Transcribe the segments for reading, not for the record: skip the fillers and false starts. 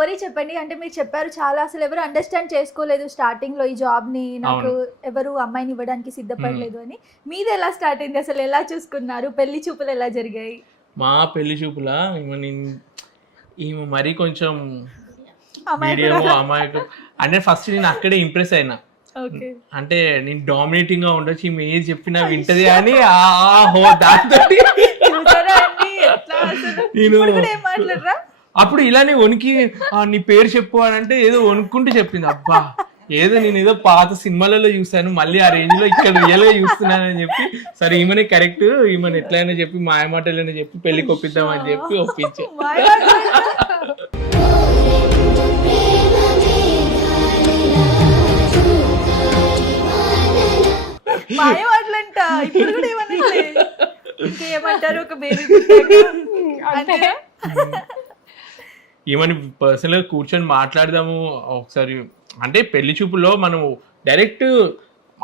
Story చెప్పండి. అంటే మీరు చెప్పారు చాలా, అసలు ఎవరు అండర్స్టాండ్ చేసుకోలేదు స్టార్టింగ్ లో ఈ జాబ్ ని, నాకు ఎవరు అమ్మాయిని ఇవ్వడానికి సిద్ధపడలేదు అని. మీది ఎలా స్టార్ట్ అయింది, అసలు ఎలా చూసుకున్నారు, పెళ్లి చూపులు ఎలా జరిగాయి? మా పెళ్లి చూపులా ఈమె మరీ కొంచెం అమాయకం అంటే ఫస్ట్ నేను అక్కడే ఇంప్రెస్ అయినా. అంటే నేను డామినేటింగ్ గా ఉండొచ్చు, ఈమె ఏది చెప్పినా వింటది అని దాంతో నేను అప్పుడు ఇలానే వణికి నీ పేరు చెప్పు అని అంటే ఏదో వణుక్కుంటూ చెప్పింది. అబ్బా ఏదో నేను ఏదో పాత సినిమాలలో చూసాను, మళ్ళీ ఆ రేంజ్ లో ఇక్కడ రియల్ గా చూస్తున్నానని చెప్పి, సరే ఈమెనే కరెక్ట్, ఈమెను ఎట్లయినా చెప్పి మాయమాటలైనా చెప్పి పెళ్లి కొప్పిద్దాం అని చెప్పి ఒప్పించా. మాయమాటలంట ఇప్పుడు కూడా ఏమన్నా ఇంకేమంటారు, ఒక బేబీ ఈమెని పర్సనల్ గా కూర్చొని మాట్లాడదాము ఒకసారి. అంటే పెళ్లి చూపులో మనం డైరెక్ట్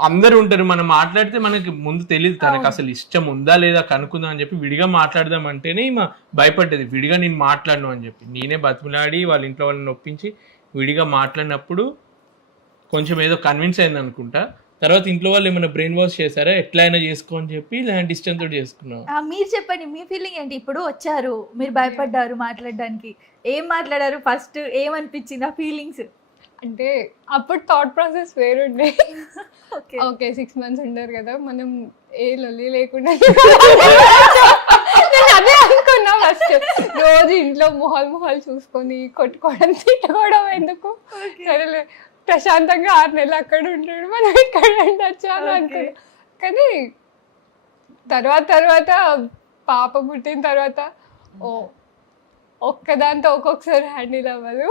అందరు ఉంటారు, మనం మాట్లాడితే మనకి ముందు తెలియదు తనకు అసలు ఇష్టం ఉందా లేదా కనుక్కుందాం అని చెప్పి విడిగా మాట్లాడదాం అంటేనే ఈమె భయపడ్డది. విడిగా నేను మాట్లాడను అని చెప్పి నేనే బతిమలాడి వాళ్ళ ఇంట్లో వాళ్ళని ఒప్పించి విడిగా మాట్లాడినప్పుడు కొంచెం ఏదో కన్విన్స్ అయింది అనుకుంటా. తర్వాత ఇంట్లో వాళ్ళు ఏమైనా బ్రెయిన్ వాష్ చేశారా, ఎట్లా అయినా చేసుకో అని చెప్పి ఇలాంటి ఇష్టంతో చేసుకున్నాం. మీరు చెప్పండి మీ ఫీలింగ్ ఏంటి? ఇప్పుడు వచ్చారు, మీరు భయపడ్డారు మాట్లాడడానికి, ఏం మాట్లాడారు, ఫస్ట్ ఏమనిపించింది ఆ ఫీలింగ్స్? అంటే అప్పుడు థాట్ ప్రాసెస్ వేరుండే. ఓకే 6 months ఉండరు కదా, మనం ఏ లొల్లి లేకుండా నేను అదే అనుకున్నా. ఫస్ట్ రోజు ఇంట్లో మొహాలు చూసుకొని కొట్టుకోవడం తిట్టుకోవడం ఎందుకు, సరేలే ప్రశాంతంగా 6 నెలలు అక్కడ ఉంటాడు, మనం ఇక్కడ ఉండొచ్చు అని అనుకున్నా. కానీ తర్వాత పాప పుట్టిన తర్వాత ఒక్కదాంతో ఒక్కొక్కసారి హ్యాండిల్ అవ్వదు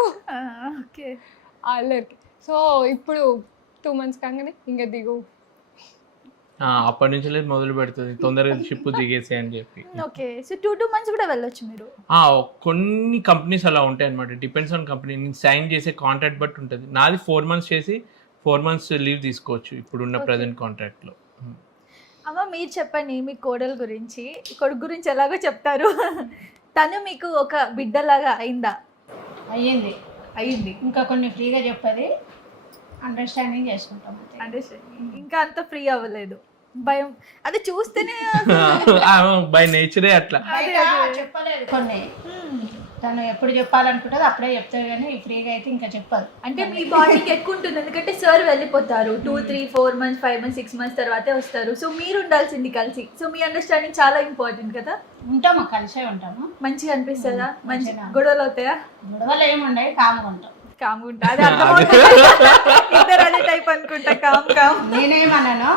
వాళ్ళకి. సో ఇప్పుడు 2 months కాగానే ఇంకా దిగు, అప్పటి నుంచి లేదు మొదలు పెడుతుంది తొందరగా షిప్ దిగేసి అని చెప్పి. ఓకే సో 2 months కూడా వెళ్ళొచ్చు మీరు? కొన్ని కంపెనీస్ అలా ఉంటాయి అనమాట, డిపెండ్స్ ఆన్ కంపెనీ. నేను సైన్ చేసే కాంట్రాక్ట్ బట్టి ఉంటుంది. నాది 4 months చేసి 4 months లీవ్ తీసుకోవచ్చు ఇప్పుడున్న ప్రజెంట్ కాంట్రాక్ట్ లో. అమ్మ మీరు చెప్పండి మీ కోడలు గురించి. కొడుకు గురించి ఎలాగో చెప్తారు, తను మీకు ఒక బిడ్డలాగా అయిందా? అయ్యింది. ఇంకా కొన్ని ఫ్రీగా చెప్పది, అండర్స్టాండింగ్ చేసుకుంటాం. ఇంకా అంత ఫ్రీ అవ్వలేదు, భయం. అది చూస్తేనే బై నేచరే అట్లా చెప్పలేదు. కొన్ని తను ఎప్పుడు చెప్పాలనుకుంటుంది అప్పుడే చెప్తారు, కానీ ఫ్రీగా అయితే ఇంకా చెప్పదు. అంటే మీ బాడీకి ఎక్కువ ఉంటుంది, ఎందుకంటే సార్ వెళ్ళిపోతారు 2, 3, 4 months, 5 months, 6 months తర్వాతే వస్తారు. సో మీరు ఉండాల్సింది కలిసి. సో మీ అండర్స్టాండింగ్ చాలా ఇంపార్టెంట్ కదా. ఉంటాము, కలిసే ఉంటాము. మంచిగా అనిపిస్తుందా? మంచి గొడవలు అవుతాయా? గొడవలు ఏముండవు, కామ్గా ఉంటాం. కామ్గా అదే ఇద్దరు అదే టైప్ అనుకుంటా, కామ్. నేనేమన్నాను,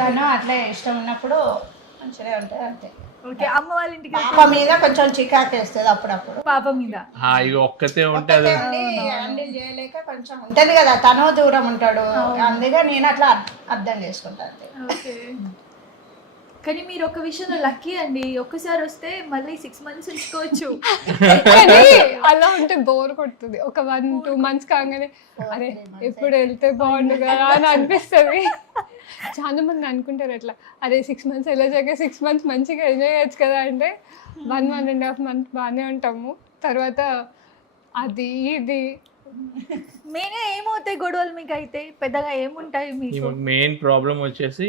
తను అట్లా ఇష్టం ఉన్నప్పుడు మంచిగా ఉంటుంది అంతే. ఓకే. అమ్మ వాళ్ళ ఇంటికి పాప మీద కొంచెం చికాకు వేస్తుంది అప్పుడప్పుడు. పాప మీద ఒక్కతే ఉంటుంది, హ్యాండిల్ చేయలేక కొంచెం ఉంటది కదా, తను దూరం ఉంటాడు, అందుకే నేను అట్లా అర్థం చేసుకుంటాను. ఓకే. కానీ మీరు ఒక విషయంలో లక్కీ అండి, ఒక్కసారి వస్తే మళ్ళీ 6 months ఉంచుకోవచ్చు. కానీ అలా ఉంటే బోర్ కొడుతుంది. ఒక 1-2 months కాగానే అరే ఎప్పుడు వెళ్తే బాగుండు కదా అని అనిపిస్తుంది. చాలా మంది అనుకుంటారు అట్లా, అరే 6 months వెళ్ళాక 6 months మంచిగా ఎంజాయ్ చేయొచ్చు కదా అంటే 1.5 months బాగానే ఉంటాము. తర్వాత అది ఇది మెయిన్ ఏమవుతాయి గొడవలు మీకు? అయితే పెద్దగా ఏముంటాయి మీకు? మెయిన్ ప్రాబ్లం వచ్చేసి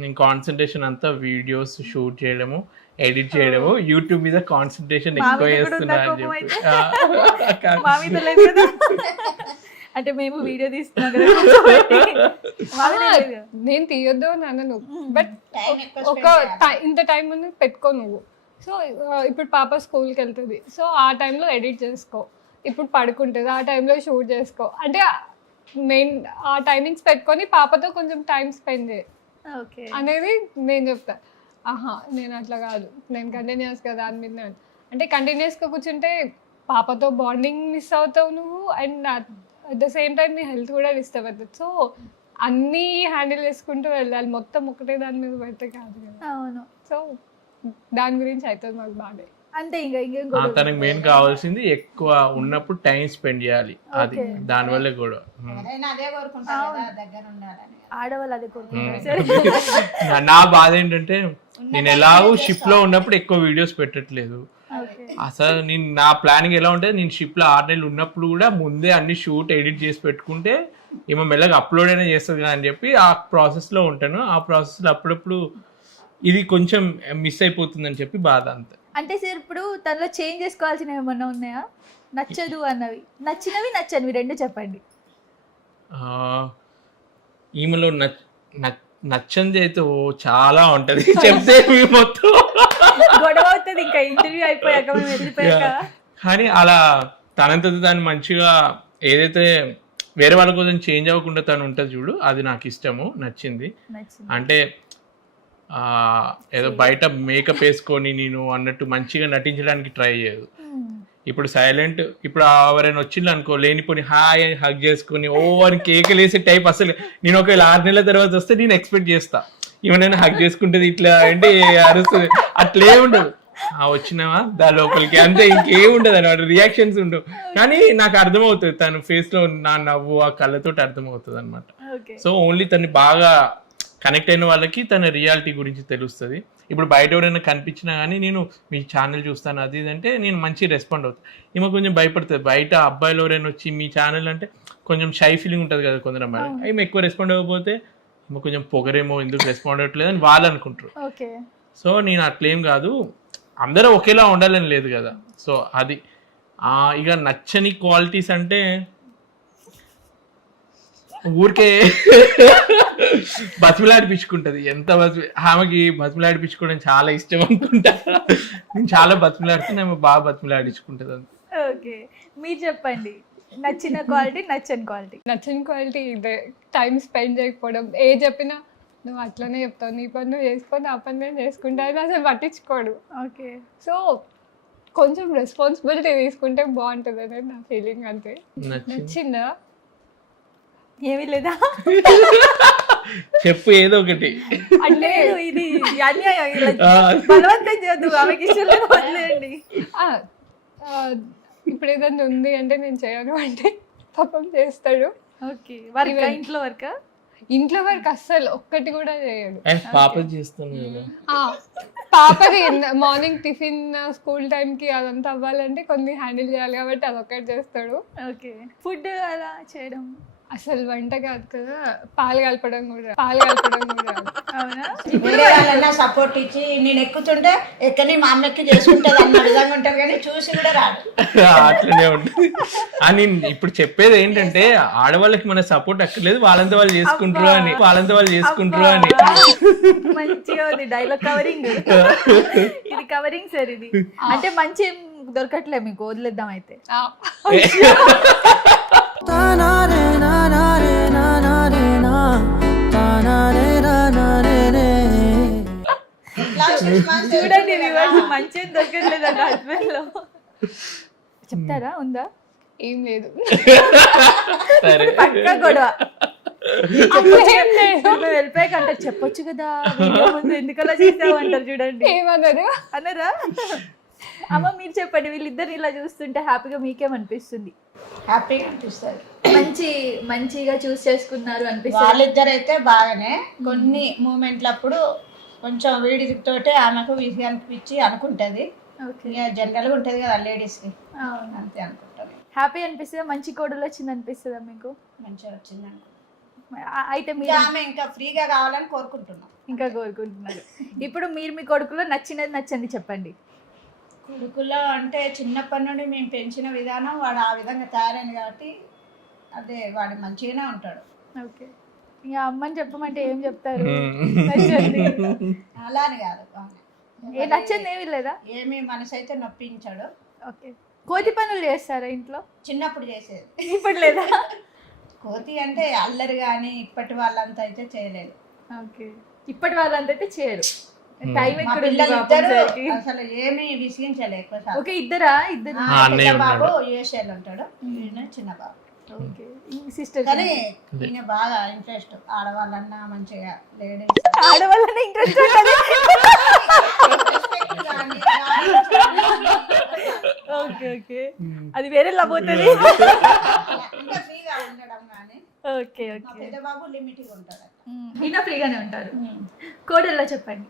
నేను కాన్సన్ట్రేషన్ అంతా వీడియోస్ షూట్ చేయడము, ఎడిట్ చేయడము, యూట్యూబ్ మీద కాన్సన్ట్రేషన్ ఎక్కువ చేస్తున్నా అని చెప్పి. అంటే మేము వీడియో తీస్తున్నాం నేను తీయొద్దు అని అనను, బట్ ఒక ఇంత టైం అని పెట్టుకో నువ్వు. సో ఇప్పుడు పాప స్కూల్కి వెళ్తుంది, సో ఆ టైంలో ఎడిట్ చేసుకో. ఇప్పుడు పడుకుంటుంది, ఆ టైంలో షూట్ చేసుకో. అంటే మెయిన్ ఆ టైమింగ్స్ పెట్టుకొని పాపతో కొంచెం టైం స్పెండ్ చేయి అనేది నేను చెప్తా. నేను అట్లా కాదు, నేను కంటిన్యూస్గా దాని మీద. అంటే కంటిన్యూస్గా కూర్చుంటే పాపతో బాండింగ్ మిస్ అవుతావు నువ్వు, and at the same time నీ హెల్త్ కూడా డిస్టర్బ్ అవుతుంది. సో అన్నీ హ్యాండిల్ చేసుకుంటూ వెళ్ళాలి, మొత్తం ఒకటే దాని మీద పెడితే కాదు కదా. అవును. సో దాని గురించి అవుతుంది మాకు బాగా. అంతే. ఇంకా తనకి మెయిన్ కావాల్సింది ఎక్కువ ఉన్నప్పుడు టైం స్పెండ్ చేయాలి, అది దానివల్లే కూడా. ఆడవాళ్ళు అదే కోరుకుంటారు. నా బాధ ఏంటంటే నేను ఎలాగో షిప్ లో ఉన్నప్పుడు ఎక్కువ వీడియోస్ పెట్టట్లేదు, అసలు నేను నా ప్లానింగ్ ఎలా ఉంటుంది, నేను షిప్లో 6 నెలలు ఉన్నప్పుడు కూడా ముందే అన్ని షూట్ ఎడిట్ చేసి పెట్టుకుంటే ఏమో మెల్లగా అప్లోడ్ అయినా చేస్తుంది కదా అని చెప్పి ఆ ప్రాసెస్లో ఉంటాను. ఆ ప్రాసెస్లో అప్పుడప్పుడు ఇది కొంచెం మిస్ అయిపోతుందని చెప్పి బాధ అంతే. అంటే సార్ ఇప్పుడు తనలో చేంజ్ చేసుకోవాల్సినవి ఏమన్నా ఉన్నాయా? నచ్చదు అన్నవి, నచ్చినవి నచ్చనివి రెండు చెప్పండి. ఈమెలో నచ్చంది అయితే చాలా ఉంటది, చెప్తే మొత్తం గొడవ అవుతుంది ఇంకా ఇంటర్వ్యూ అయిపోయాక, మేము వెళ్ళిపోయాక. కానీ అలా తనంతది దాన్ని మంచిగా ఏదైతే వేరే వాళ్ళ కోసం చేంజ్ అవ్వకుండా తను ఉంటుంది చూడు, అది నాకు ఇష్టము, నచ్చింది. అంటే ఏదో బయట మేకప్ వేసుకొని నేను అన్నట్టు మంచిగా నటించడానికి ట్రై చేయదు. ఇప్పుడు సైలెంట్, ఇప్పుడు ఎవరైనా వచ్చింది అనుకో లేనిపోని హాయ్ హగ్ చేసుకుని అని కేకలు వేసే టైప్. అసలు నేను ఒకవేళ 6 నెలల తర్వాత వస్తే నేను ఎక్స్పెక్ట్ చేస్తా ఏమైనా హగ్ చేసుకుంటుంది ఇట్లా అంటే అరుస్తుంది, అట్లే ఉండదు. వచ్చినావా దా లోపలికి అంతే, ఇంకేముండదు అనమాట, రియాక్షన్స్ ఉండవు. కానీ నాకు అర్థమవుతుంది తన ఫేస్ లో నా నవ్వు ఆ కళ్ళతోటి అర్థమవుతుంది అనమాట. సో ఓన్లీ తను బాగా కనెక్ట్ అయిన వాళ్ళకి తన రియాలిటీ గురించి తెలుస్తుంది. ఇప్పుడు బయట ఎవరైనా కనిపించినా కానీ నేను మీ ఛానల్ చూస్తాను అది ఇది అంటే నేను మంచి రెస్పాండ్ అవుతాను. ఈమె కొంచెం భయపడుతుంది, బయట అబ్బాయిలు ఎవరైనా వచ్చి మీ ఛానల్ అంటే కొంచెం షై ఫీలింగ్ ఉంటుంది కదా కొందరు అమ్మాయి, ఈమె ఎక్కువ రెస్పాండ్ అవ్వకపోతే ఈమె కొంచెం పొగరేమో ఎందుకు రెస్పాండ్ అవ్వట్లేదు అని వాళ్ళు అనుకుంటారు. సో నేను అట్లేం కాదు, అందరూ ఒకేలా ఉండాలని లేదు కదా. సో అది ఇక నచ్చని క్వాలిటీస్ అంటే ఊరికే బతిమిలాడిపించుకుంటది. ఎంత ఆమెకి బతిమిలాడిపించుకోవడం చాలా ఇష్టం అనుకుంటా. నేను చాలా బతిమిలాడితే ఆమె బాగా బతిమిలాడించుకుంటది అంత. ఓకే, మీరు చెప్పండి నచ్చిన క్వాలిటీ, నచ్చని క్వాలిటీ. నచ్చని క్వాలిటీ ఇదే, టైం స్పెండ్ చేయకపోవడం. ఏ చెప్పినా నువ్వు అట్లనే చెప్తావు, నీ పని నువ్వు చేసుకొని ఆ పని నేను చేసుకుంటా అని అసలు పట్టించుకోడు. ఓకే, సో కొంచెం రెస్పాన్సిబిలిటీ తీసుకుంటే బాగుంటుంది అనేది నా ఫీలింగ్ అంతే. నచ్చిందా? ఏమీ లేదా? చెప్పు ఏదో ఒకటి. అంటే ఇది అన్యాయం, బలవంతం చేయొద్దు, ఆమెకి ఇష్టం లేదు వదిలేయండి. ఇప్పుడు ఏదైనా ఉంది అంటే నేను చేయను అంటే పాపం చేస్తాడు. ఓకే, వర్క్ ఇంట్లో వర్క్, ఇంట్లో వరకు అస్సలు ఒక్కటి కూడా చేయడు. పాప చేస్తాను, పాపది మార్నింగ్ టిఫిన్ స్కూల్ టైంకి అదంతా అవ్వాలంటే కొన్ని హ్యాండిల్ చేయాలి కాబట్టి అదొక్కటి చేస్తాడు. ఓకే, ఫుడ్ అలా చేయడం అసలు వంట కాదు కదా, పాలు కలపడం కూడా అవునా? వేరే వాళ్ళన్నా సపోర్ట్ ఇచ్చి నేను ఎక్కుతుంటే ఎక్కని మా అమ్మ ఎక్కి చేసుకుంటుంది అన్న విధంగా ఉంటారు, కానీ చూసి కూడా రాదు. అట్లనే ఉంటుంది. అని ఇప్పుడు చెప్పేది ఏంటంటే ఆడవాళ్ళకి మన సపోర్ట్ అక్కర్లేదు, వాళ్ళంతా వాళ్ళు చేసుకుంటారు అని, మంచిగా ఉంది డైలాగ్ కవరింగ్. ఇది కవరింగ్ సార్, ఇది అంటే మంచి ఏం దొరకట్లే మీకు, వదిలేద్దాం అయితే. చూడండి మంచి ఏం దొరకట్లేదు అంటే హస్బెండ్ లో. చెప్తారా? ఉందా? ఏం లేదు, పక్కా గొడవ. వెళ్ళిపోయాక అంటారు చెప్పొచ్చు కదా ముందు, ఎందుకలా చేసావు అంటారు. చూడండి ఏమన్నారు అన్నారా? అమ్మ మీరు చెప్పండి, వీళ్ళిద్దరు ఇలా చూస్తుంటే హ్యాపీగా మీకేమనిపిస్తుంది? హ్యాపీగా అనిపిస్తుంది, మంచిగా చూస్ చేసుకున్నారు అనిపిస్తుంది. వాళ్ళిద్దరు అయితే బాగానే కొన్ని మూమెంట్లప్పుడు కొంచెం వీడితోటే ఆమెకు విసిగి అనిపించి అనుకుంటది. జనరల్గా ఉంటుంది కదా లేడీస్కి, అంతే అనుకుంటాను. హ్యాపీ అనిపిస్తుందా? మంచి కోడలు వచ్చింది అనిపిస్తుందా మీకు? మంచిగా వచ్చింది అనుకుంటున్నాను. అయితే మీరు ఆమె ఇంకా ఫ్రీగా కావాలని కోరుకుంటున్నాం. ఇంకా కోరుకుంటున్నారు. ఇప్పుడు మీరు మీ కొడుకులో నచ్చినది నచ్చండి చెప్పండి. కొడుకులో అంటే చిన్నప్పటి నుండి మేము పెంచిన విధానం వాడు ఆ విధంగా తయారైంది కాబట్టి అదే వాడు మంచిగానే ఉంటాడు. ఓకే, ఇంకా అమ్మని చెప్పమంటే ఏం చెప్తారు? నచ్చండి అలా అని కాదు, నచ్చంది ఏమి లేదా? ఏమి మనసు అయితే నొప్పించాడు. ఓకే, కోతి పనులు చేస్తారా ఇంట్లో? చిన్నప్పుడు చేసేది, ఇప్పుడు లేదా? కోతి అంటే అల్లరి కానీ ఇప్పటి వాళ్ళంతా అయితే చేయలేదు. ఓకే, ఇప్పటి వాళ్ళంతా అయితే చేయరు. టైం ఎక్కడ అసలు ఏమి విసిగించలేదు. ఓకే, ఇద్దరు బాబు యూఎస్ఏలో ఉంటాడు, చిన్న బాబు. ఓకే, సిస్టర్ కానీ ఈయన బాగా ఇంట్రెస్ట్, ఆడవాళ్ళన్నా మంచిగా లేడీస్ ఆడవాళ్ళన్నా ఇంట్రెస్ట్ ఉంటుంది. ఓకే ఓకే, అది వేరే పోతుంది. ఇంకా ఫ్రీగా ఉండడం కానీ. ఓకే ఓకే, పెద్ద బాబు లిమిట్గా ఉంటాడు, ఈయన ఫ్రీగానే ఉంటారు. కోడల్లో చెప్పండి.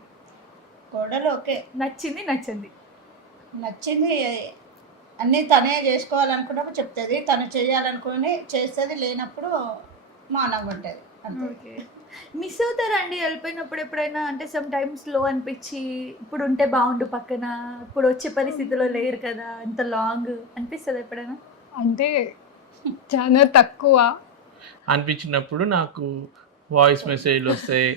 కోడలు ఓకే, నచ్చింది నచ్చింది అన్నీ తనే చేసుకోవాలనుకున్నప్పుడు చెప్తుంది, తను చేయాలనుకుని చేస్తుంది, లేనప్పుడు మౌనంగా ఉంటుంది అంతే. మిస్ అవుతారా అండి వెళ్ళిపోయినప్పుడు ఎప్పుడైనా? అంటే సమ్ టైమ్స్ లో అనిపించి ఇప్పుడు ఉంటే బాగుండు పక్కన, ఇప్పుడు వచ్చే పరిస్థితిలో లేరు కదా, అంత లాంగ్ అనిపిస్తుంది ఎప్పుడైనా? అంటే చాలా తక్కువ. అనిపించినప్పుడు నాకు వాయిస్ మెసేజ్లు వస్తాయి,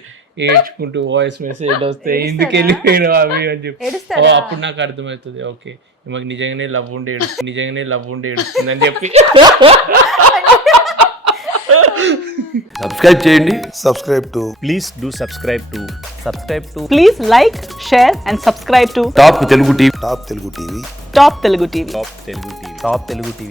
ఏడ్చుకుంటూ వాయిస్ మెసేజ్లు వస్తాయి, ఎందుకు వెళ్ళిపోయాడు అవి అని చెప్పి. ఏడుస్తారా? అప్పుడు నాకు అర్థమవుతుంది, ఓకే ఈమెకు నిజంగానే లవ్ ఉండి ఏడుస్తుంది అని చెప్పి. సబ్స్క్రైబ్ చేయండి. Please do subscribe to Please like, share and subscribe to top Telugu TV. Top Telugu TV. Top Telugu TV.